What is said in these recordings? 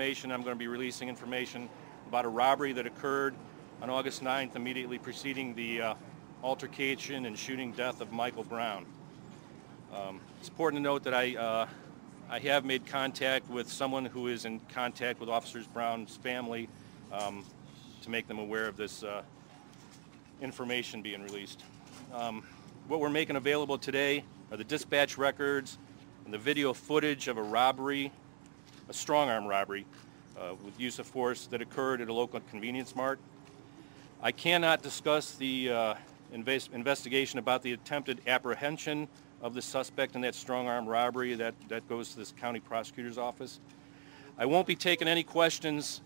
I'm going to be releasing information about a robbery that occurred on August 9th, immediately preceding the altercation and shooting death of Michael Brown. It's important to note that I have made contact with someone who is in contact with Officer Brown's family to make them aware of this information being released. What we're making available today are the dispatch records and the video footage of a robbery, a strong-arm robbery with use of force that occurred at a local convenience mart. I cannot discuss the investigation about the attempted apprehension of the suspect in that strong-arm robbery. That goes to this county prosecutor's office. I won't be taking any questions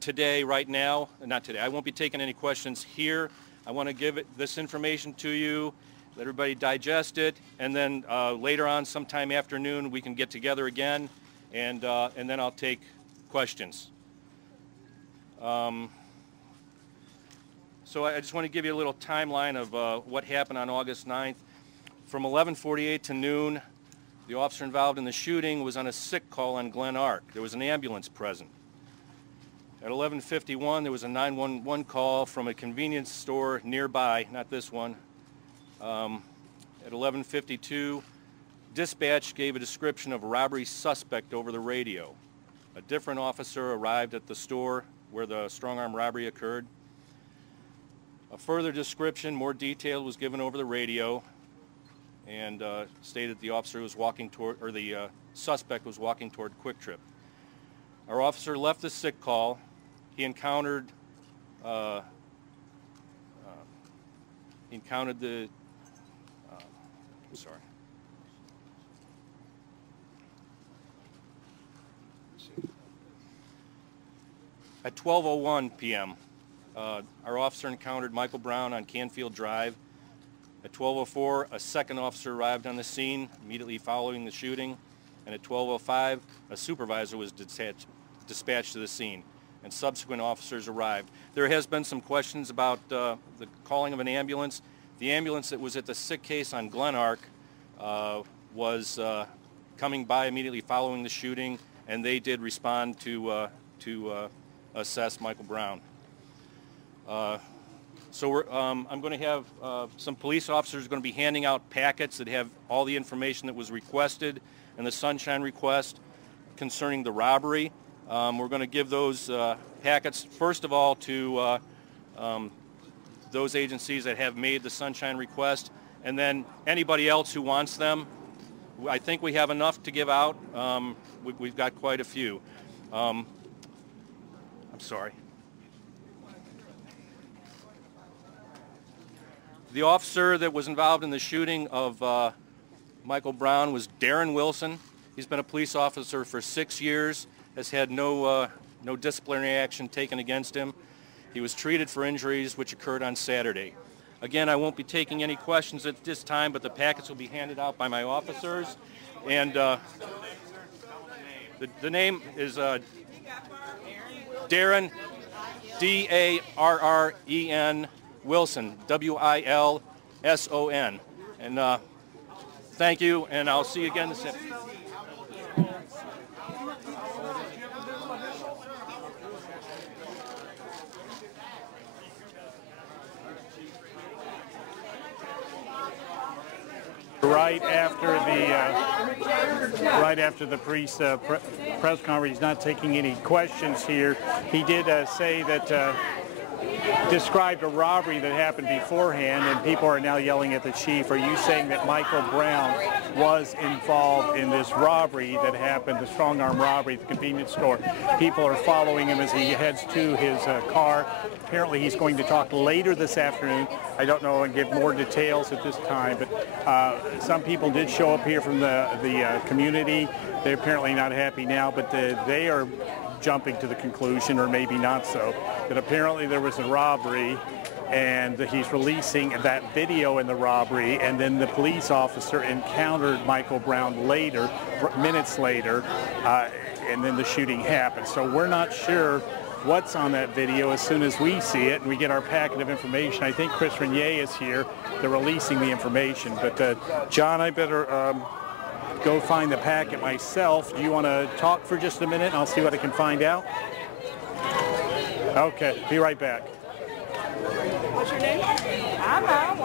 today, right now. Not today. I won't be taking any questions here. I want to give this information to you, let everybody digest it, and then later on, sometime afternoon, we can get together again, and then I'll take questions. So I just want to give you a little timeline of what happened on August 9th. From 11:48 to noon, the officer involved in the shooting was on a sick call on Glen Arc. There was an ambulance present. At 11:51, there was a 911 call from a convenience store nearby, not this one. At 11:52, dispatch gave a description of a robbery suspect over the radio. A different officer arrived at the store where the strong-arm robbery occurred. A further description, more detail, was given over the radio and stated the officer was walking toward, or the suspect was walking toward Quick Trip. Our officer left the sick call. He encountered the sorry. At 12:01 p.m., our officer encountered Michael Brown on Canfield Drive. At 12:04, a second officer arrived on the scene immediately following the shooting, and at 12:05, a supervisor was dispatched to the scene, and subsequent officers arrived. There has been some questions about the calling of an ambulance. The ambulance that was at the sick case on Glen Arc was coming by immediately following the shooting, and they did respond to assess Michael Brown. So I'm going to have some police officers going to be handing out packets that have all the information that was requested and the sunshine request concerning the robbery. We're going to give those packets, first of all, to those agencies that have made the sunshine request, and then anybody else who wants them. I think we have enough to give out. We've got quite a few. I'm sorry. The officer that was involved in the shooting of Michael Brown was Darren Wilson. He's been a police officer for 6 years, has had no disciplinary action taken against him. He was treated for injuries which occurred on Saturday. Again, I won't be taking any questions at this time, but the packets will be handed out by my officers. And the name is Darren, D-A-R-R-E-N, Wilson, W-I-L-S-O-N. And thank you, and I'll see you again this afternoon. Right after the press conference, he's not taking any questions here. He did say that described a robbery that happened beforehand, and people are now yelling at the chief. Are you saying that Michael Brown was involved in this robbery that happened, the strong-arm robbery at the convenience store? People are following him as he heads to his car. Apparently he's going to talk later this afternoon. I don't know and give more details at this time, but some people did show up here from the community. They're apparently not happy now, but they are jumping to the conclusion, or maybe not so, that apparently there was a robbery and he's releasing that video in the robbery, and then the police officer encountered Michael Brown later, minutes later, and then the shooting happened. So we're not sure what's on that video. As soon as we see it and we get our packet of information, I think Chris Renier is here. They're releasing the information. But John, I better go find the packet myself. Do you want to talk for just a minute and I'll see what I can find out? Okay, be right back. What's your name? I'm out.